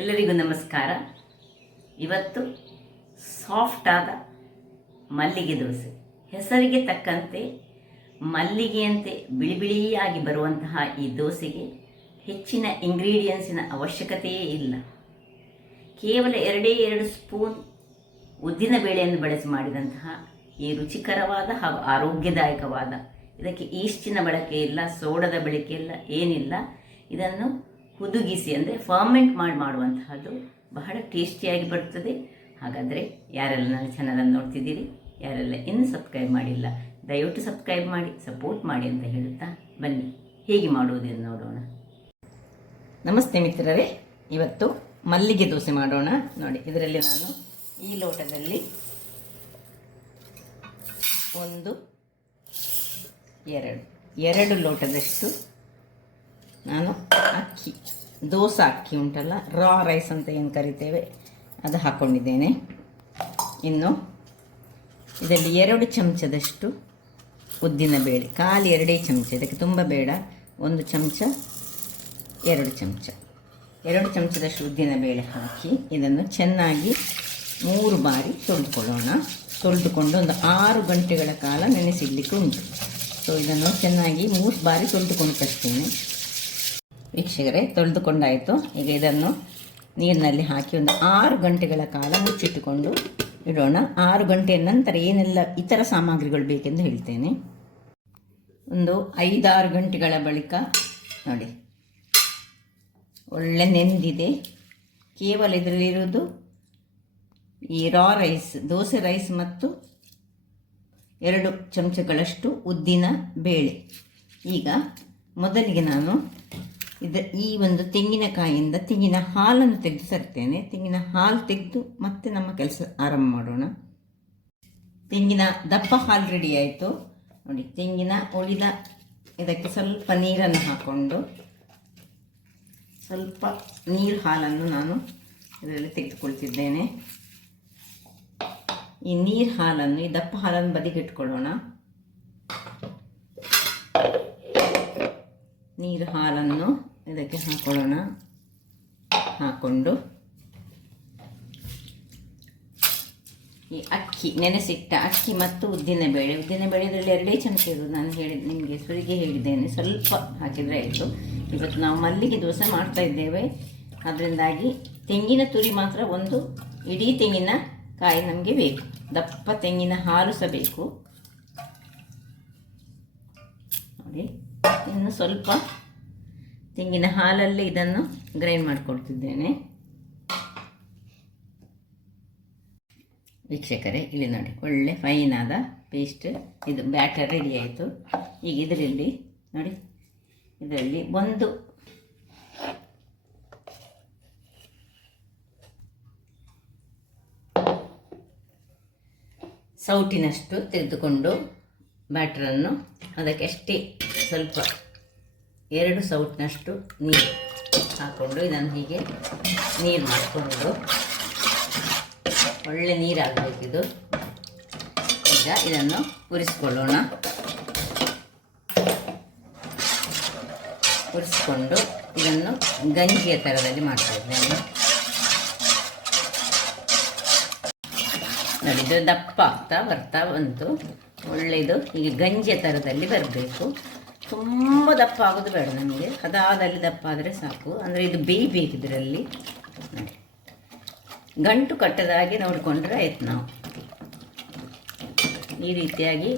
ಎಲ್ಲರಿಗೂ ನಮಸ್ಕಾರ. ಇವತ್ತು ಸಾಫ್ಟ್ ಆದ ಮಲ್ಲಿಗೆ ದೋಸೆ, ಹೆಸರಿಗೆ ತಕ್ಕಂತೆ ಮಲ್ಲಿಗೆಯಂತೆ ಬಿಳಿ ಬಿಳಿಯಾಗಿ ಬರುವಂತಹ ಈ ದೋಸೆಗೆ ಹೆಚ್ಚಿನ ಇಂಗ್ರೀಡಿಯೆಂಟ್ಸಿನ ಅವಶ್ಯಕತೆಯೇ ಇಲ್ಲ. ಕೇವಲ 2 ಸ್ಪೂನ್ ಉದ್ದಿನ ಬೇಳೆಯನ್ನು ಬಳಸಿ ಮಾಡಿದಂತಹ ಈ ರುಚಿಕರವಾದ ಹಾಗೂ ಆರೋಗ್ಯದಾಯಕವಾದ, ಇದಕ್ಕೆ ಈಸ್ಟಿನ ಬಳಕೆ ಇಲ್ಲ, ಸೋಡದ ಬಳಕೆ ಇಲ್ಲ, ಏನಿಲ್ಲ. ಇದನ್ನು ಹುದುಗಿಸಿ ಅಂದರೆ ಫರ್ಮೆಂಟ್ ಮಾಡುವಂತಹದ್ದು ಬಹಳ ಟೇಸ್ಟಿಯಾಗಿ ಬರ್ತದೆ. ಹಾಗಾದರೆ ಯಾರೆಲ್ಲ ನನ್ನ ಚಾನಲನ್ನು ನೋಡ್ತಿದ್ದೀರಿ, ಯಾರೆಲ್ಲ ಇನ್ನೂ ಸಬ್ಸ್ಕ್ರೈಬ್ ಮಾಡಿಲ್ಲ, ದಯವಿಟ್ಟು ಸಬ್ಸ್ಕ್ರೈಬ್ ಮಾಡಿ ಸಪೋರ್ಟ್ ಮಾಡಿ ಅಂತ ಹೇಳುತ್ತಾ ಬನ್ನಿ ಹೇಗೆ ಮಾಡುವುದೆಂದು ನೋಡೋಣ. ನಮಸ್ತೆ ಮಿತ್ರರೇ, ಇವತ್ತು ಮಲ್ಲಿಗೆ ದೋಸೆ ಮಾಡೋಣ. ನೋಡಿ, ಇದರಲ್ಲಿ ನಾನು ಈ ಲೋಟದಲ್ಲಿ 2 ಲೋಟದಷ್ಟು ನಾನು ಅಕ್ಕಿ, ದೋಸೆ ಅಕ್ಕಿ ಉಂಟಲ್ಲ, ರಾ ರೈಸ್ ಅಂತ ಏನು ಕರಿತೇವೆ, ಅದು ಹಾಕ್ಕೊಂಡಿದ್ದೇನೆ. ಇನ್ನು ಇದರಲ್ಲಿ 2 ಚಮಚದಷ್ಟು ಉದ್ದಿನ ಬೇಳೆ, ಖಾಲಿ 2 ಚಮಚ, ಇದಕ್ಕೆ ತುಂಬ ಬೇಡ. 1 ಚಮಚ 2 ಚಮಚ 2 ಚಮಚದಷ್ಟು ಉದ್ದಿನ ಬೇಳೆ ಹಾಕಿ ಇದನ್ನು ಚೆನ್ನಾಗಿ 3 ಬಾರಿ ತೊಳೆದುಕೊಳ್ಳೋಣ. ತೊಳೆದುಕೊಂಡು ಒಂದು 6 ಗಂಟೆಗಳ ಕಾಲ ನೆನೆಸಿಡಲಿಕ್ಕೆ ಉಂಟು. ಸೊ ಇದನ್ನು ಚೆನ್ನಾಗಿ 3 ಬಾರಿ ತೊಳೆದುಕೊಂಡು ತರ್ತೇನೆ. ವೀಕ್ಷಕರೇ, ತೊಳೆದುಕೊಂಡಾಯಿತು. ಈಗ ಇದನ್ನು ನೀರಿನಲ್ಲಿ ಹಾಕಿ ಒಂದು 6 ಗಂಟೆಗಳ ಕಾಲ ಮುಚ್ಚಿಟ್ಟುಕೊಂಡು ಇಡೋಣ. 6 ಗಂಟೆಯ ನಂತರ ಏನೆಲ್ಲ ಇತರ ಸಾಮಗ್ರಿಗಳು ಬೇಕೆಂದು ಹೇಳ್ತೇನೆ. ಒಂದು 5-6 ಗಂಟೆಗಳ ಬಳಿಕ ನೋಡಿ, ಒಳ್ಳೆ ನೆಂದಿದೆ. ಕೇವಲ ಇದರಲ್ಲಿರೋದು ಈ ರಾ ರೈಸ್, ದೋಸೆ ರೈಸ್ ಮತ್ತು 2 ಚಮಚಗಳಷ್ಟು ಉದ್ದಿನ ಬೇಳೆ. ಈಗ ಮೊದಲಿಗೆ ನಾನು ಈ ಒಂದು ತೆಂಗಿನಕಾಯಿಯಿಂದ ತೆಂಗಿನ ಹಾಲನ್ನು ತೆಗೆದು ತರ್ತೇನೆ. ತೆಂಗಿನ ಹಾಲು ತೆಗೆದು ಮತ್ತೆ ನಮ್ಮ ಕೆಲಸ ಆರಂಭ ಮಾಡೋಣ. ತೆಂಗಿನ ದಪ್ಪ ಹಾಲು ರೆಡಿ ಆಯಿತು ನೋಡಿ. ತೆಂಗಿನ ಉಳಿದ ಇದಕ್ಕೆ ಸ್ವಲ್ಪ ನೀರನ್ನು ಹಾಕ್ಕೊಂಡು, ಸ್ವಲ್ಪ ನೀರು ಹಾಲನ್ನು ನಾನು ಇದರಲ್ಲಿ ತೆಗೆದುಕೊಳ್ತಿದ್ದೇನೆ. ಈ ನೀರು ಹಾಲನ್ನು, ಈ ದಪ್ಪ ಹಾಲನ್ನು ಬದಿಗಿಟ್ಕೊಳ್ಳೋಣ. ನೀರು ಹಾಲನ್ನು ಇದಕ್ಕೆ ಹಾಕೊಳ್ಳೋಣ. ಹಾಕ್ಕೊಂಡು ಈ ಅಕ್ಕಿ, ನೆನೆಸಿಟ್ಟ ಅಕ್ಕಿ ಮತ್ತು ಉದ್ದಿನ ಬೇಳೆ ಇದರಲ್ಲಿ 2 ಚಮಚ ಇರೋದು. ನಾನು ನಿಮಗೆ ಸುರಿಗೆ ಹೇಳಿದ್ದೇನೆ, ಸ್ವಲ್ಪ ಹಾಕಿದರೆ ಆಯಿತು. ಇವತ್ತು ನಾವು ಮಲ್ಲಿಗೆ ದೋಸೆ ಮಾಡ್ತಾ ಇದ್ದೇವೆ, ಅದರಿಂದಾಗಿ ತೆಂಗಿನ ತುರಿ ಮಾತ್ರ 1 ಇಡೀ ತೆಂಗಿನ ಕಾಯಿ ನಮಗೆ ಬೇಕು. ದಪ್ಪ ತೆಂಗಿನ ಹಾಲು ಸಹ ಬೇಕು ನೋಡಿ. ಇನ್ನು ಸ್ವಲ್ಪ ತೆಂಗಿನ ಹಾಲಲ್ಲಿ ಇದನ್ನು ಗ್ರೈಂಡ್ ಮಾಡಿಕೊಡ್ತಿದ್ದೇನೆ. ವೀಕ್ಷಕರೇ, ಇಲ್ಲಿ ನೋಡಿ, ಒಳ್ಳೆ ಫೈನ್ ಆದ ಪೇಸ್ಟ್, ಇದು ಬ್ಯಾಟರ್ ರೆಡಿ ಆಯಿತು. ಈಗ ಇದರಲ್ಲಿ ನೋಡಿ, ಇದರಲ್ಲಿ 1 ಸೌಟಿನಷ್ಟು ತೆಗೆದುಕೊಂಡು ಬ್ಯಾಟರನ್ನು ಅದಕ್ಕೆ ಅಷ್ಟೇ ಸ್ವಲ್ಪ 2 ಸೌಟಿನಷ್ಟು ನೀರು ಹಾಕ್ಕೊಂಡು ಇದನ್ನು ಹೀಗೆ ನೀರು ಮಾಡಿಕೊಂಡು, ಒಳ್ಳೆ ನೀರಾಗಬೇಕಿದು. ಈಗ ಇದನ್ನು ಉರಿಸ್ಕೊಳ್ಳೋಣ. ಉರಿಸ್ಕೊಂಡು ಇದನ್ನು ಗಂಜಿಯ ಥರದಲ್ಲಿ ಮಾಡ್ತಾಯಿದ್ದೇನೆ ನೋಡಿ. ಇದು ದಪ್ಪ ಆಗ್ತಾ ಬರ್ತಾ ಬಂತು, ಒಳ್ಳೆಯದು. ಈಗ ಗಂಜಿಯ ಥರದಲ್ಲಿ ಬರಬೇಕು. ತುಂಬ ದಪ್ಪ ಆಗೋದು ಬೇಡ ನಮಗೆ, ಅದಾದಲ್ಲಿ ದಪ್ಪ ಆದರೆ ಸಾಕು. ಅಂದರೆ ಇದು ಬೇಯಬೇಕು ಇದರಲ್ಲಿ ನೋಡಿ. ಗಂಟು ಕಟ್ಟದಾಗಿ ನೋಡಿಕೊಂಡ್ರೆ ಆಯ್ತು. ನಾವು ಈ ರೀತಿಯಾಗಿ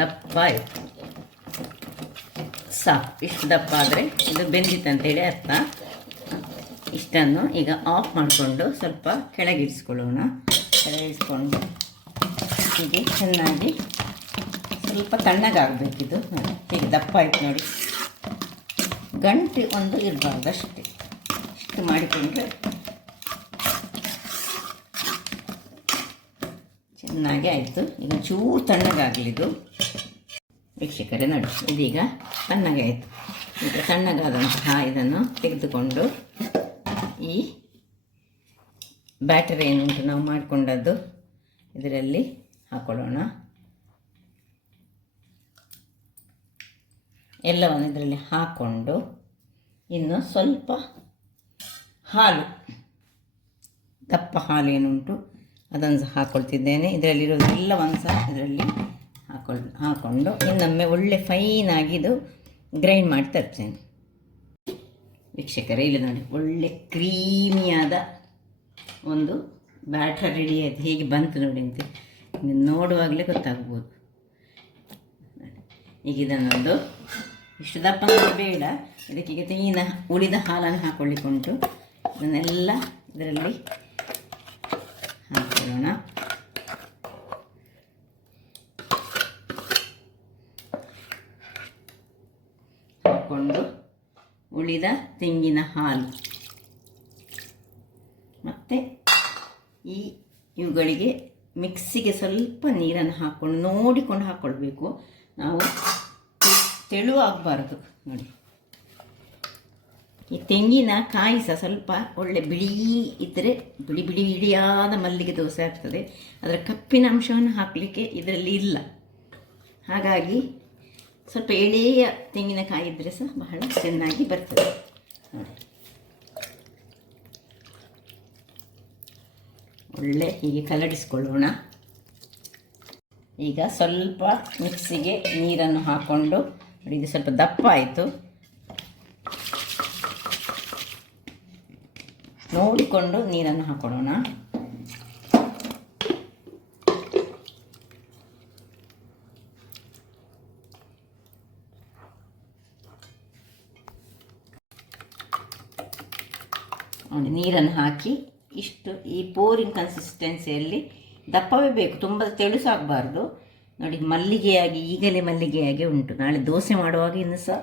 ದಪ್ಪ ಆಯಿತು, ಸಾಕು. ಇಷ್ಟು ದಪ್ಪ ಆದರೆ ಇದು ಬೆಂದಿತ್ತಂತೇಳಿ ಅರ್ಥ. ಇಷ್ಟನ್ನು ಈಗ ಆಫ್ ಮಾಡಿಕೊಂಡು ಸ್ವಲ್ಪ ಕೆಳಗಿಡಿಸ್ಕೊಳ್ಳೋಣ. ಕೆಳಗಿಡಿಸ್ಕೊಂಡು ಹೀಗೆ ಚೆನ್ನಾಗಿ ಸ್ವಲ್ಪ ತಣ್ಣಗಾಗಬೇಕಿದು. ಹೀಗೆ ದಪ್ಪ ಆಯ್ತು ನೋಡಿ. ಗಂಟೆ ಒಂದು ಇರಬಾರ್ದು, ಅಷ್ಟೇ. ಇಷ್ಟು ಮಾಡಿಕೊಂಡ್ರೆ ಚೆನ್ನಾಗಿ ಆಯಿತು. ಈಗ ಚೂರು ತಣ್ಣಗಾಗಲಿದು. ವೀಕ್ಷಕರೇ ನೋಡಿ, ಇದೀಗ ತಣ್ಣಗಾಯಿತು. ಈಗ ತಣ್ಣಗಾದಂತಹ ಇದನ್ನು ತೆಗೆದುಕೊಂಡು ಈ ಬ್ಯಾಟರ್ ಏನುಂಟು ನಾವು ಮಾಡಿಕೊಂಡದ್ದು ಇದರಲ್ಲಿ ಹಾಕೊಳ್ಳೋಣ. ಎಲ್ಲವನ್ನು ಇದರಲ್ಲಿ ಹಾಕ್ಕೊಂಡು ಇನ್ನು ಸ್ವಲ್ಪ ಹಾಲು, ದಪ್ಪ ಹಾಲು ಏನುಂಟು ಅದನ್ನು ಸಹ ಹಾಕ್ಕೊಳ್ತಿದ್ದೇನೆ. ಇದರಲ್ಲಿರೋದೆಲ್ಲವನ್ನು ಸಹ ಇದರಲ್ಲಿ ಹಾಕ್ಕೊಂಡು ಇನ್ನೊಮ್ಮೆ ಒಳ್ಳೆ ಫೈನಾಗಿ ಇದು ಗ್ರೈಂಡ್ ಮಾಡಿ ತರ್ತೇನೆ. ವೀಕ್ಷಕರೇ, ಇಲ್ಲಿ ನೋಡಿ ಒಳ್ಳೆ ಕ್ರೀಮಿಯಾದ ಒಂದು ಬ್ಯಾಟರ್ ರೆಡಿ ಆಯಿತು. ಹೇಗೆ ಬಂತು ನೋಡಿ ಅಂತ ನೋಡುವಾಗಲೇ ಗೊತ್ತಾಗ್ಬೋದು. ಈಗ ಇದನ್ನೊಂದು ಇಷ್ಟು ದಪ್ಪ ಬೇಡ, ಇದಕ್ಕೀಗ ತೆಂಗಿನ ಉಳಿದ ಹಾಲನ್ನು ಹಾಕ್ಕೊಳ್ಳಿಕ್ಕೆ ಉಂಟು. ಇದನ್ನೆಲ್ಲ ಇದರಲ್ಲಿ ಹಾಕೊಳ್ಳೋಣ. ಹಾಕ್ಕೊಂಡು ಉಳಿದ ತೆಂಗಿನ ಹಾಲು ಮತ್ತು ಇವುಗಳಿಗೆ ಮಿಕ್ಸಿಗೆ ಸ್ವಲ್ಪ ನೀರನ್ನು ಹಾಕ್ಕೊಂಡು ನೋಡಿಕೊಂಡು ಹಾಕ್ಕೊಳ್ಬೇಕು. ನಾವು ತೆಳುವಾಗಬಾರ್ದು ನೋಡಿ. ಈ ತೆಂಗಿನ ಕಾಯಿ ಸಹ ಸ್ವಲ್ಪ ಒಳ್ಳೆ ಬಿಳಿ ಇದ್ದರೆ ಬಿಡಿಯಾದ ಮಲ್ಲಿಗೆ ದೋಸೆ ಆಗ್ತದೆ. ಅದರ ಕಪ್ಪಿನ ಅಂಶವನ್ನು ಹಾಕಲಿಕ್ಕೆ ಇದರಲ್ಲಿ ಇಲ್ಲ. ಹಾಗಾಗಿ ಸ್ವಲ್ಪ ಎಳೆಯ ತೆಂಗಿನಕಾಯಿ ಇದ್ದರೆ ಸಹ ಬಹಳ ಚೆನ್ನಾಗಿ ಬರ್ತದೆ ನೋಡಿ. ಒಳ್ಳೆ ಹೀಗೆ ಕಲಡಿಸ್ಕೊಳ್ಳೋಣ. ಈಗ ಸ್ವಲ್ಪ ಮಿಕ್ಸಿಗೆ ನೀರನ್ನು ಹಾಕ್ಕೊಂಡು ನೋಡಿ, ಇದು ಸ್ವಲ್ಪ ದಪ್ಪ ಆಯಿತು. ನೋಡಿಕೊಂಡು ನೀರನ್ನು ಹಾಕೊಳ್ಳೋಣ. ನೋಡಿ, ನೀರನ್ನು ಹಾಕಿ ಇಷ್ಟು ಈ ಪೋರಿಂಗ್ ಕನ್ಸಿಸ್ಟೆನ್ಸಿಯಲ್ಲಿ ದಪ್ಪವೇ ಬೇಕು, ತುಂಬ ತೆಳುಸಾಗಬಾರ್ದು ನೋಡಿ. ಮಲ್ಲಿಗೆಯಾಗಿ ಈಗಲೇ ಮಲ್ಲಿಗೆಯಾಗಿ ಉಂಟು. ನಾಳೆ ದೋಸೆ ಮಾಡುವಾಗ ಇನ್ನು ಸಹ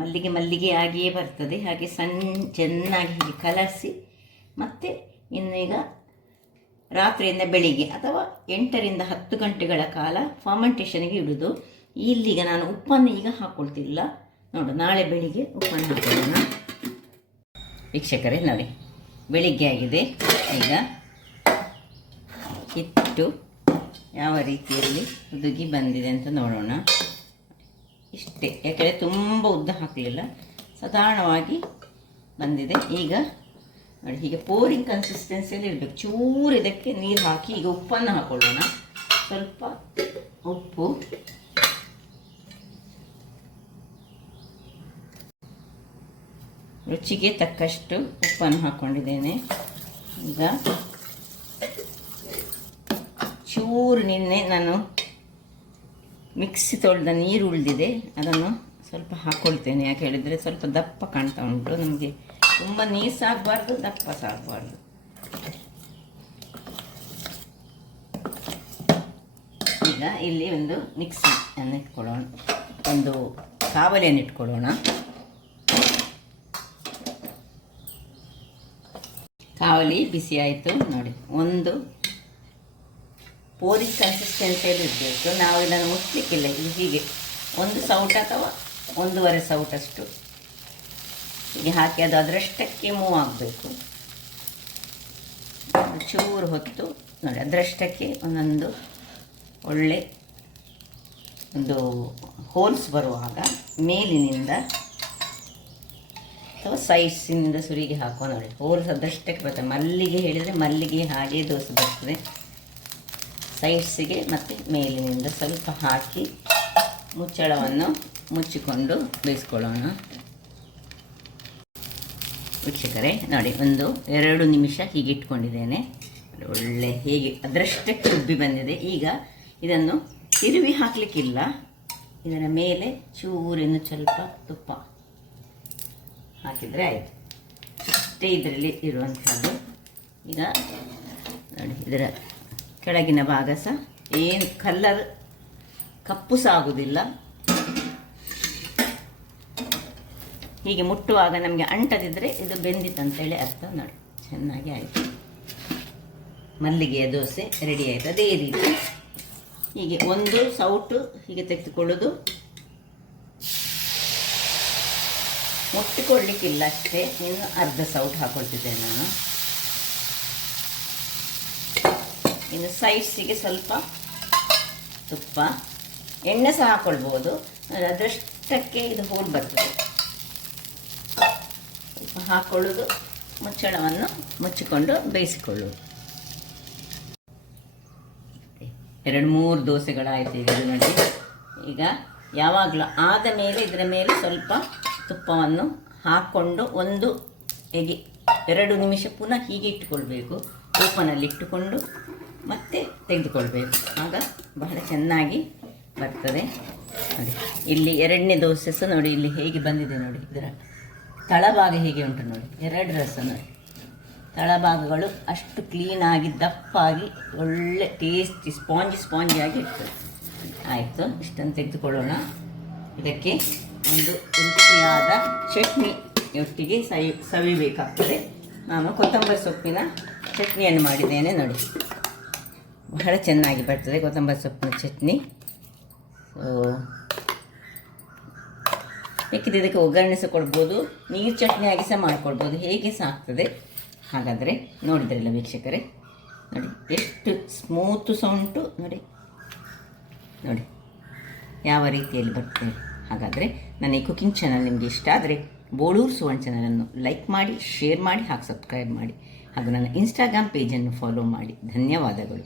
ಮಲ್ಲಿಗೆಯಾಗಿಯೇ ಬರ್ತದೆ. ಹಾಗೆ ಚೆನ್ನಾಗಿ ಹೀಗೆ ಕಲಸಿ ಮತ್ತು ಇನ್ನು ಈಗ ರಾತ್ರಿಯಿಂದ ಬೆಳಿಗ್ಗೆ ಅಥವಾ 8 ರಿಂದ 10 ಗಂಟೆಗಳ ಕಾಲ ಫರ್ಮೆಂಟೇಷನ್ಗೆ ಇಡೋದು. ಇಲ್ಲಿಗ ನಾನು ಉಪ್ಪನ್ನು ಈಗ ಹಾಕ್ಕೊಳ್ತಿಲ್ಲ ನೋಡು, ನಾಳೆ ಬೆಳಿಗ್ಗೆ ಉಪ್ಪನ್ನು ಹಾಕೊಳ್ಳೋಣ. ವೀಕ್ಷಕರೇ ನೋಡಿ, ಬೆಳಿಗ್ಗೆ ಆಗಿದೆ. ಈಗ ಹಿಟ್ಟು ಯಾವ ರೀತಿಯಲ್ಲಿ ಹುದುಗಿ ಬಂದಿದೆ ಅಂತ ನೋಡೋಣ. ಇಷ್ಟೇ, ಯಾಕಂದರೆ ತುಂಬ ಉದ್ದ ಹಾಕಲಿಲ್ಲ, ಸಾಧಾರಣವಾಗಿ ಬಂದಿದೆ. ಈಗ ನೋಡಿ, ಹೀಗೆ ಪೋರಿಂಗ್ ಕನ್ಸಿಸ್ಟೆನ್ಸಿಯಲ್ಲಿ ಇರಬೇಕು. ಚೂರು ಇದಕ್ಕೆ ನೀರು ಹಾಕಿ ಈಗ ಉಪ್ಪನ್ನು ಹಾಕೊಳ್ಳೋಣ. ಸ್ವಲ್ಪ ಉಪ್ಪು, ರುಚಿಗೆ ತಕ್ಕಷ್ಟು ಉಪ್ಪನ್ನು ಹಾಕ್ಕೊಂಡಿದ್ದೇನೆ. ಈಗ ಚೂರು ನಿನ್ನೆ ನಾನು ಮಿಕ್ಸಿ ತೊಳೆದ ನೀರು ಉಳಿದಿದೆ, ಅದನ್ನು ಸ್ವಲ್ಪ ಹಾಕ್ಕೊಳ್ತೇನೆ. ಯಾಕೆ ಹೇಳಿದರೆ ಸ್ವಲ್ಪ ದಪ್ಪ ಕಾಣ್ತಾ ಉಂಟು. ನಮಗೆ ತುಂಬ ನೀರು ಸಾಗಬಾರ್ದು, ದಪ್ಪ ಸಾಗಬಾರ್ದು. ಈಗ ಇಲ್ಲಿ ಒಂದು ಮಿಕ್ಸಿಯನ್ನು ಇಟ್ಕೊಳ್ಳೋಣ, ಒಂದು ಕಾವಲಿಯನ್ನು ಇಟ್ಕೊಳ್ಳೋಣ. ಕಾವಲಿ ಬಿಸಿ ಆಯಿತು ನೋಡಿ. ಒಂದು ಪೋರಿಂಗ್ ಕನ್ಸಿಸ್ಟೆನ್ಸಿಯಲ್ಲಿ ಇರಬೇಕು. ನಾವು ಇದನ್ನು ಮುಚ್ಚಲಿಕ್ಕಿಲ್ಲ, ಹೀಗೆ 1 ಸೌಟ್ ಅಥವಾ 1.5 ಸೌಟಷ್ಟು ಹೀಗೆ ಹಾಕಿ ಅದು ಅದರಷ್ಟಕ್ಕೆ ಮೂವ್ ಆಗಬೇಕು. ಚೂರು ಹೊತ್ತು ನೋಡಿ, ಅದರಷ್ಟಕ್ಕೆ ಒಂದೊಂದು ಒಳ್ಳೆ ಒಂದು ಹೋಲ್ಸ್ ಬರುವಾಗ ಮೇಲಿನಿಂದ ಅಥವಾ ಸೈಡ್ಸಿನಿಂದ ಸುರಿಗೆ ಹಾಕೋ ನೋಡಿ. ಹೋಲ್ಸ್ ಅದಷ್ಟಕ್ಕೆ ಬರ್ತದೆ. ಮಲ್ಲಿಗೆ ಹೇಳಿದರೆ ಮಲ್ಲಿಗೆ ಹಾಗೆ ದೋಸೆ ಬರ್ತದೆ. ಸೈಡ್ಸಿಗೆ ಮತ್ತು ಮೇಲಿನಿಂದ ಸ್ವಲ್ಪ ಹಾಕಿ ಮುಚ್ಚಳವನ್ನು ಮುಚ್ಚಿಕೊಂಡು ಬೇಯಿಸ್ಕೊಳ್ಳೋಣ. ವೀಕ್ಷಕರೇ ನೋಡಿ, 1-2 ನಿಮಿಷ ಹೀಗೆ ಇಟ್ಕೊಂಡಿದ್ದೇನೆ. ಒಳ್ಳೆ ಹೇಗೆ ಅದರಷ್ಟಕ್ಕೆ ಉಬ್ಬಿ ಬಂದಿದೆ. ಈಗ ಇದನ್ನು ತಿರುವಿ ಹಾಕಲಿಕ್ಕಿಲ್ಲ, ಇದರ ಮೇಲೆ ಚೂರಿನ ಸ್ವಲ್ಪ ತುಪ್ಪ ಹಾಕಿದರೆ ಆಯಿತು. ಇಷ್ಟೇ ಇದರಲ್ಲಿ ಇರುವಂಥದ್ದು. ಈಗ ನೋಡಿ, ಇದರ ಕೆಳಗಿನ ಭಾಗ ಸಹ ಏನು ಕಲ್ಲರ್ ಕಪ್ಪು ಸಹ ಆಗುವುದಿಲ್ಲ. ಹೀಗೆ ಮುಟ್ಟುವಾಗ ನಮಗೆ ಅಂಟದಿದ್ದರೆ ಇದು ಬೆಂದಿತ್ತಂತೇಳಿ ಅರ್ಥ ನೋಡಿ. ಚೆನ್ನಾಗಿ ಆಯಿತು, ಮಲ್ಲಿಗೆಯ ದೋಸೆ ರೆಡಿ ಆಯಿತು. ಅದೇ ರೀತಿ ಹೀಗೆ 1 ಸೌಟು ಹೀಗೆ ತೆಗೆದುಕೊಳ್ಳೋದು, ಮುಟ್ಟಿಕೊಳ್ಳಿಕ್ಕಿಲ್ಲ ಅಷ್ಟೇ. ಇನ್ನು ಅರ್ಧ ಸೌಟ್ ಹಾಕ್ಕೊಳ್ತಿದ್ದೇನೆ ನಾನು. ಇನ್ನು ಸೈಡ್ಸಿಗೆ ಸ್ವಲ್ಪ ತುಪ್ಪ, ಎಣ್ಣೆ ಸಹ ಹಾಕ್ಕೊಳ್ಬೋದು. ಅದರಷ್ಟಕ್ಕೆ ಇದು ಹೋಲ್ ಬರ್ತದೆ. ಹಾಕ್ಕೊಳ್ಳೋದು, ಮುಚ್ಚಳವನ್ನು ಮುಚ್ಚಿಕೊಂಡು ಬೇಯಿಸಿಕೊಳ್ಳುವುದು. 2-3 ದೋಸೆಗಳಾಯಿತು ಈಗ ನೋಡಿ. ಈಗ ಯಾವಾಗಲೂ ಆದ ಮೇಲೆ ಇದರ ಮೇಲೆ ಸ್ವಲ್ಪ ತುಪ್ಪವನ್ನು ಹಾಕ್ಕೊಂಡು ಹೀಗೆ 2 ನಿಮಿಷ ಪುನಃ ಹೀಗೆ ಇಟ್ಟುಕೊಳ್ಬೇಕು. ಓಪನಲ್ಲಿ ಇಟ್ಟುಕೊಂಡು ಮತ್ತೆ ತೆಗೆದುಕೊಳ್ಬೇಕು. ಆಗ ಬಹಳ ಚೆನ್ನಾಗಿ ಬರ್ತದೆ ನೋಡಿ. ಇಲ್ಲಿ 2ನೇ ದೋಸೆ ಸಹ ನೋಡಿ, ಇಲ್ಲಿ ಹೇಗೆ ಬಂದಿದೆ ನೋಡಿ. ಇದರ ತಳಭಾಗ ಹೇಗೆ ಉಂಟು ನೋಡಿ, 2 ರಸ ನೋಡಿ. ತಳಭಾಗಗಳು ಅಷ್ಟು ಕ್ಲೀನಾಗಿ ದಪ್ಪಾಗಿ ಒಳ್ಳೆ ಟೇಸ್ಟಿ ಸ್ಪಾಂಜಿಯಾಗಿ ಇರ್ತದೆ. ಆಯಿತು, ಇಷ್ಟನ್ನು ತೆಗೆದುಕೊಳ್ಳೋಣ. ಇದಕ್ಕೆ ಒಂದು ರುಚಿಯಾದ ಚಟ್ನಿ ಒಟ್ಟಿಗೆ ಸವಿಬೇಕಾಗ್ತದೆ. ನಾನು ಕೊತ್ತಂಬರಿ ಸೊಪ್ಪಿನ ಚಟ್ನಿಯನ್ನು ಮಾಡಿದ್ದೇನೆ ನೋಡಿ. ಬಹಳ ಚೆನ್ನಾಗಿ ಬರ್ತದೆ ಕೊತ್ತಂಬರಿ ಸೊಪ್ಪಿನ ಚಟ್ನಿ. ಬೇಕಿದ್ರೆ ಇದಕ್ಕೆ ಒಗ್ಗರಣೆ ಸಹ ಕೊಡ್ಬೋದು, ನೀರು ಚಟ್ನಿಯಾಗಿ ಸಹ ಮಾಡಿಕೊಳ್ಬೋದು, ಹೇಗೆ ಸಹ ಆಗ್ತದೆ. ಹಾಗಾದರೆ ನೋಡಿದ್ರಲ್ಲ ವೀಕ್ಷಕರೇ, ನೋಡಿ ಎಷ್ಟು ಸ್ಮೂತು ಸಹ ಉಂಟು ನೋಡಿ ಯಾವ ರೀತಿಯಲ್ಲಿ ಬರ್ತದೆ. ಹಾಗಾದರೆ ನನ್ನ ಈ ಕುಕಿಂಗ್ ಚಾನಲ್ ನಿಮಗೆ ಇಷ್ಟ ಆದರೆ ಬೋಳೂರು ಸುವರ್ಣ ಚಾನಲನ್ನು ಲೈಕ್ ಮಾಡಿ, ಶೇರ್ ಮಾಡಿ, ಹಾಗೂ ಸಬ್ಸ್ಕ್ರೈಬ್ ಮಾಡಿ, ಹಾಗೂ ನನ್ನ ಇನ್ಸ್ಟಾಗ್ರಾಮ್ ಪೇಜನ್ನು ಫಾಲೋ ಮಾಡಿ. ಧನ್ಯವಾದಗಳು.